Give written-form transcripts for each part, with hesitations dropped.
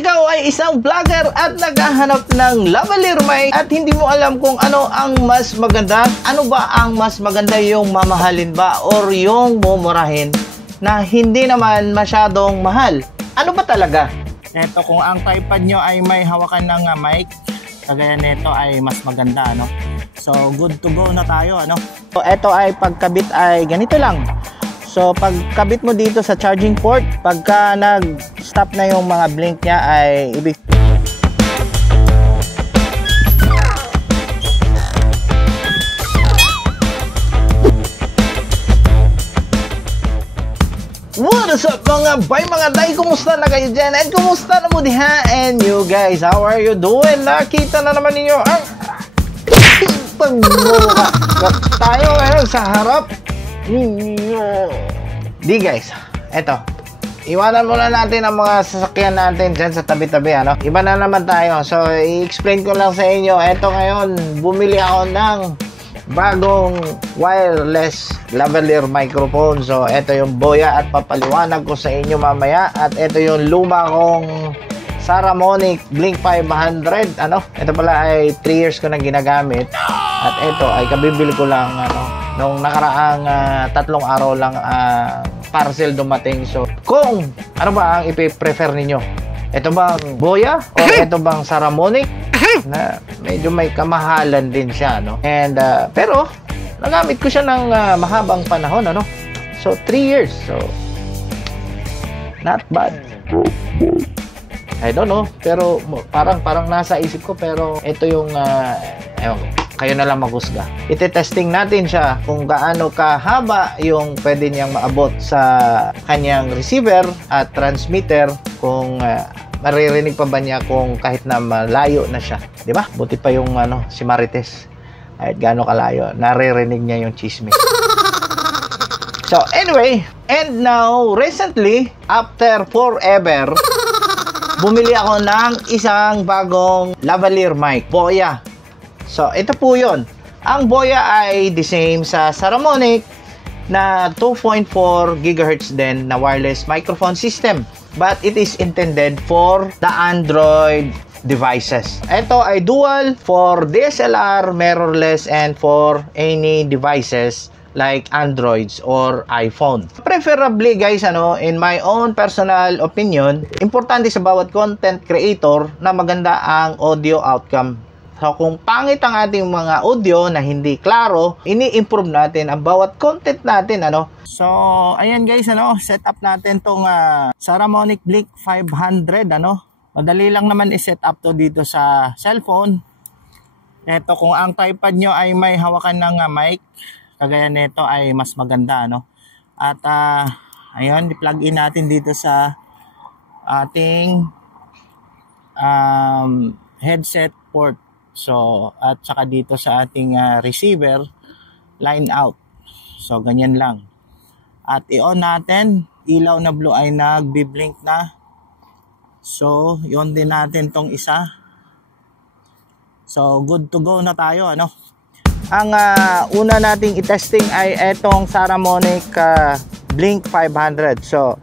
ikaw ay isang vlogger at naghahanap ng lavalier mic at hindi mo alam kung ano ang mas maganda, ano ba ang mas maganda, yung mamahalin ba or yung mumurahin na hindi naman masyadong mahal? Ano ba talaga? Ito, kung ang tripod nyo ay may hawakan ng mic, kagaya nito ay mas maganda, ano? So, good to go na tayo, ano? So, ito ay pagkabit ay ganito lang. So, pagkabit mo dito sa charging port, pagka nag-stop na yung mga blink niya ay ibig what is up mga bay, mga day, kumusta na kayo dyan? And kumusta na mo diha? And you guys, how are you doing? Nakita na naman ninyo ang pagbuka tayo ngayon sa harap. Di guys, eto, iwanan muna natin ang mga sasakyan natin dyan sa tabi-tabi, ano? Iba na naman tayo. So, i-explain ko lang sa inyo. Eto ngayon, bumili ako ng bagong wireless lavalier microphone. So, eto yung Boya at papaliwanag ko sa inyo mamaya. At eto yung luma kong Saramonic Blink 500. Ano? Ito pala ay 3 years ko na ginagamit. At eto ay kabibili ko lang, ano, nung nakaraang 3 araw lang parcel dumating. So, kung ano ba ang ipi-prefer ninyo? Ito bang Boya o ito bang Saramonic? Na medyo may kamahalan din siya, no? And pero nagamit ko siya ng mahabang panahon, ano? So 3 years. So not bad. I don't know, pero parang nasa isip ko, pero ito yung kayo na lang maghusga. Ite-testing natin siya kung gaano kahaba yung pwede niyang maabot sa kanyang receiver at transmitter, kung maririnig pa ba niya kung kahit na malayo na siya, di ba? Buti pa yung si Marites, kahit gaano kalayo naririnig niya yung chismis. So anyway, and now recently, after forever, bumili ako ng isang bagong lavalier mic, Boya. So ito po yun. Ang Boya ay the same sa Saramonic na 2.4 GHz din na wireless microphone system, but it is intended for the Android devices. Ito ay dual for DSLR, mirrorless, and for any devices like Androids or iPhone. Preferably guys, in my own personal opinion, importante sa bawat content creator na maganda ang audio outcome. So, kung pangit ang ating mga audio na hindi klaro, ini-improve natin ang bawat content natin, ano? So, ayan guys, set up natin tong Saramonic Blink 500, ano? Madali lang naman i-set up to dito sa cellphone. Ito, kung ang tripod nyo ay may hawakan ng mic, kagaya nito ay mas maganda, ano? At, ayun, i-plug in natin dito sa ating headset port. So, at saka dito sa ating receiver, line out. So, ganyan lang. At i-on natin, ilaw na blue ay nagbi-blink na. So, i-on din natin tong isa. So, good to go na tayo, ano? Ang una nating i-testing ay etong Saramonic Blink 500. So,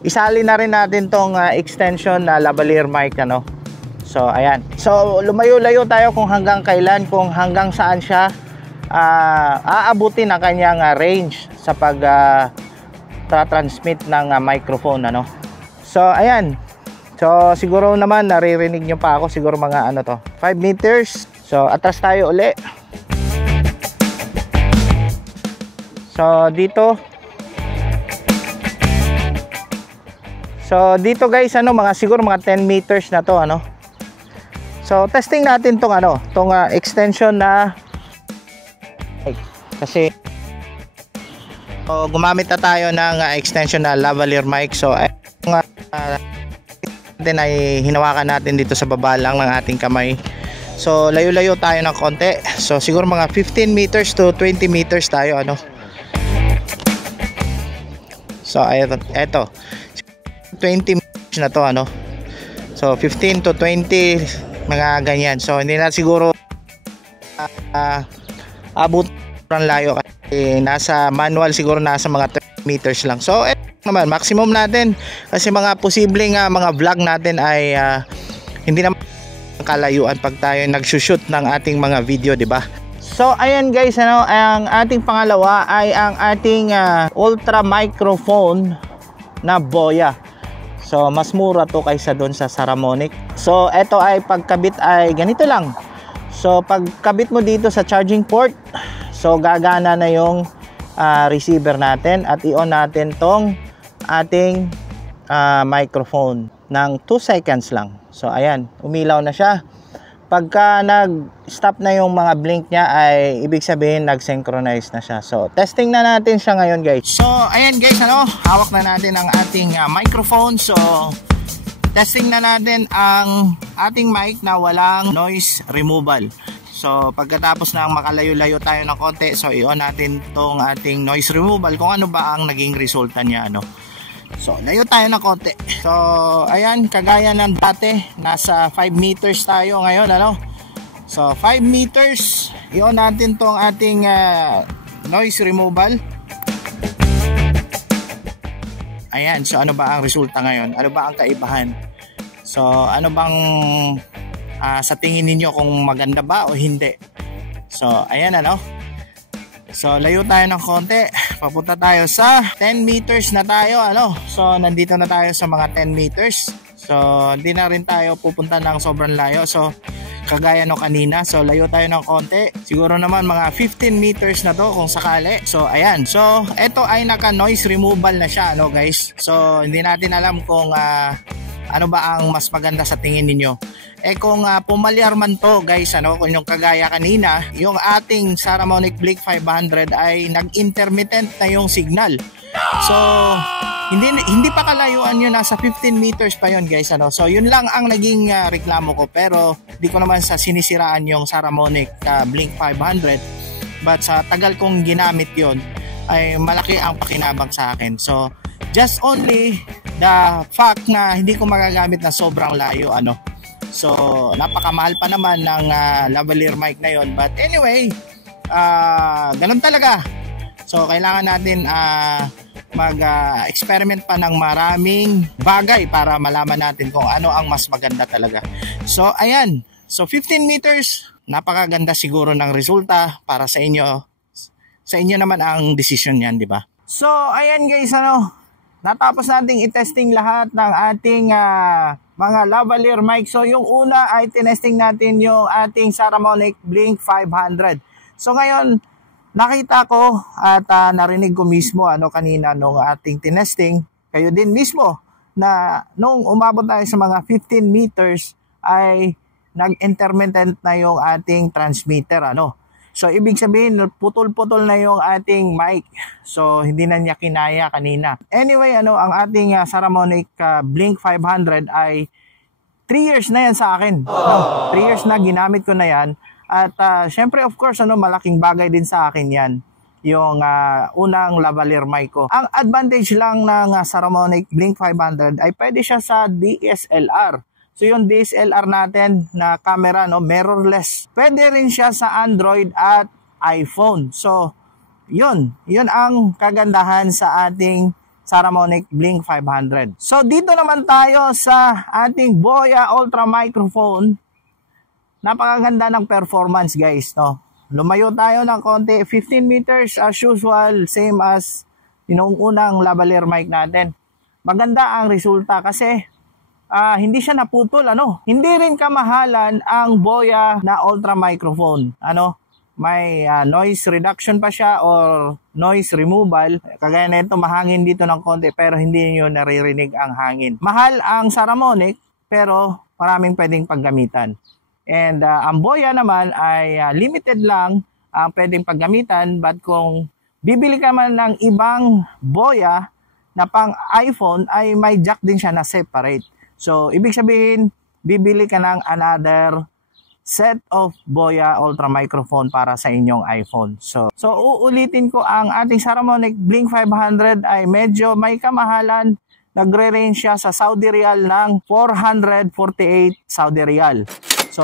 isali na rin natin tong extension na lavalier mic, ano? So, ayan. So, lumayo-layo tayo kung hanggang kailan, kung hanggang saan siya aabutin ang kanyang range sa pag transmit ng microphone, ano. So, ayan. So, siguro naman naririnig nyo pa ako, siguro mga 5 meters. So, atras tayo uli. So, dito. So, dito guys, siguro mga 10 meters na to, ano. So, testing natin tong extension na kasi gumamit na tayo ng extension na lavalier mic. So, din ay hinawakan natin dito sa baba lang ng ating kamay. So, layo-layo tayo ng konti. So, siguro mga 15 meters to 20 meters tayo, ano. So, eto 20 meters na to, ano. So, 15 to 20 mga ganyan. So hindi na siguro abot ng layo kasi nasa manual siguro nasa mga 30 meters lang. So naman maximum natin kasi mga posibleng mga vlog natin ay hindi naman kalayuan pag tayo nagsushoot ng ating mga video, di ba? So ayan guys, ano, ang ating pangalawa ay ang ating ultra microphone na Boya. So mas mura to kaysa doon sa Saramonic. So ito ay pagkabit ay ganito lang. So pagkabit mo dito sa charging port, so gagana na yung receiver natin at i-on natin tong ating microphone ng 2 seconds lang. So ayan, umilaw na siya. Pagka nag-stop na yung mga blink niya ay ibig sabihin nag-synchronize na siya. So testing na natin siya ngayon guys. So ayan guys, ano, hawak na natin ang ating microphone. So testing na natin ang ating mic na walang noise removal. So pagkatapos ng makalayo-layo tayo ng konti, so i-on natin tong ating noise removal kung ano ba ang naging resulta niya, ano. So layo tayo ng konti. So ayan, kagaya ng dati, nasa 5 meters tayo ngayon, ano. So 5 meters, i-on natin tong ating noise removal. Ayan, so ano ba ang resulta ngayon? Ano ba ang kaibahan? So ano bang sa tingin ninyo kung maganda ba o hindi? So ayan, ano. So layo tayo ng konti, papunta tayo sa 10 meters na tayo, ano. So nandito na tayo sa mga 10 meters. So hindi na rin tayo pupunta ng sobrang layo. So kagaya no kanina, so layo tayo ng konti. Siguro naman mga 15 meters na to kung sakali. So ayan, so ito ay naka noise removal na siya, ano guys. So hindi natin alam kung ano ba ang mas maganda sa tingin ninyo. Kung pumalyar man to guys, ano, kung yung kagaya kanina, yung ating Saramonic Blink 500 ay nag-intermittent na yung signal. So hindi pa kalayuan yun, nasa 15 meters pa yun guys, ano. So yun lang ang naging reklamo ko, pero di ko naman sa sinisiraan yung Saramonic Blink 500, but sa tagal kong ginamit yun ay malaki ang pakinabang sa akin. So just only the fact na hindi ko magagamit na sobrang layo, ano. So napakamahal pa naman ng lavalier mic na yon, but anyway, ganun talaga. So kailangan natin mag-experiment pa ng maraming bagay para malaman natin kung ano ang mas maganda talaga. So ayan, so 15 meters, napakaganda siguro ng resulta para sa inyo. Sa inyo naman ang decision yan, di ba? So ayan guys, ano, natapos nating i-testing lahat ng ating mga lavalier mic. So yung una ay tinesting natin yung ating Saramonic Blink 500. So ngayon, nakita ko at narinig ko mismo, ano, kanina nung ating tinesting, kayo din mismo, na nung umabot tayo sa mga 15 meters ay nag-intermittent na yung ating transmitter, ano. So ibig sabihin, putol-putol na yung ating mic. So hindi na niya kinaya kanina. Anyway, ano, ang ating Saramonic Blink 500 ay 3 years na yan sa akin. No? 3 years na ginamit ko na yan. At syempre, of course, ano, malaking bagay din sa akin yan, yung unang lavalier mic ko. Ang advantage lang ng Saramonic Blink 500 ay pwede siya sa DSLR. So yung DSLR natin na camera, no, mirrorless. Pwede rin siya sa Android at iPhone. So yun ang kagandahan sa ating Saramonic Blink 500. So dito naman tayo sa ating Boya Ultra microphone. Napakaganda ng performance guys, no. Lumayo tayo ng konti, 15 meters as usual, same as yung unang lavalier mic natin. Maganda ang resulta kasi hindi siya naputol, ano. Hindi rin kamahalan ang Boya na Ultra microphone, ano. May noise reduction pa siya or noise removal. Kagaya na ito, mahangin dito ng konti pero hindi niyo naririnig ang hangin. Mahal ang Saramonic pero maraming pwedeng paggamitan. And ang Boya naman ay limited lang ang pwedeng paggamitan, but kung bibili ka man ng ibang Boya na pang iPhone ay may jack din siya na separate. So ibig sabihin, bibili ka ng another set of Boya Ultra microphone para sa inyong iPhone. So uulitin ko, ang ating Saramonic Blink 500 ay medyo may kamahalan. Nagre-range siya sa Saudi Riyal ng 448 Saudi Riyal. So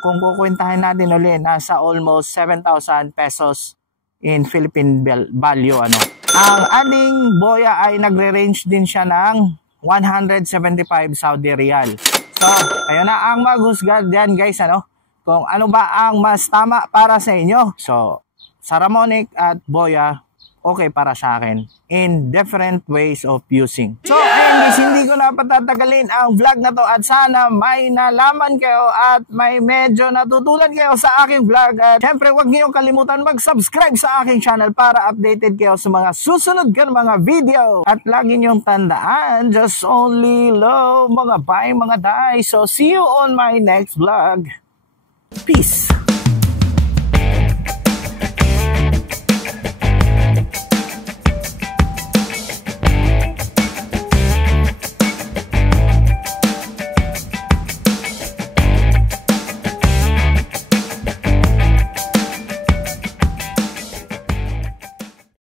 kung kukwentahin natin ulit, nasa almost 7,000 pesos in Philippine value, ano. Ang ating boya ay nagre-range din siya ng 175 Saudi Riyal. So, ayun na ang maghusga dyan guys, ano? Kung ano ba ang mas tama para sa inyo. So, Saramonic at boya, okay para sa akin in different ways of using. So, ayun guys, hindi ko na patatagalin ang vlog na to at sana may nalaman kayo at may medyo natutunan kayo sa aking vlog. At syempre, huwag niyong kalimutan mag-subscribe sa aking channel para updated kayo sa mga susunod kong mga video. At lagi niyong tandaan, just only love mga bye mga day. So, see you on my next vlog. Peace!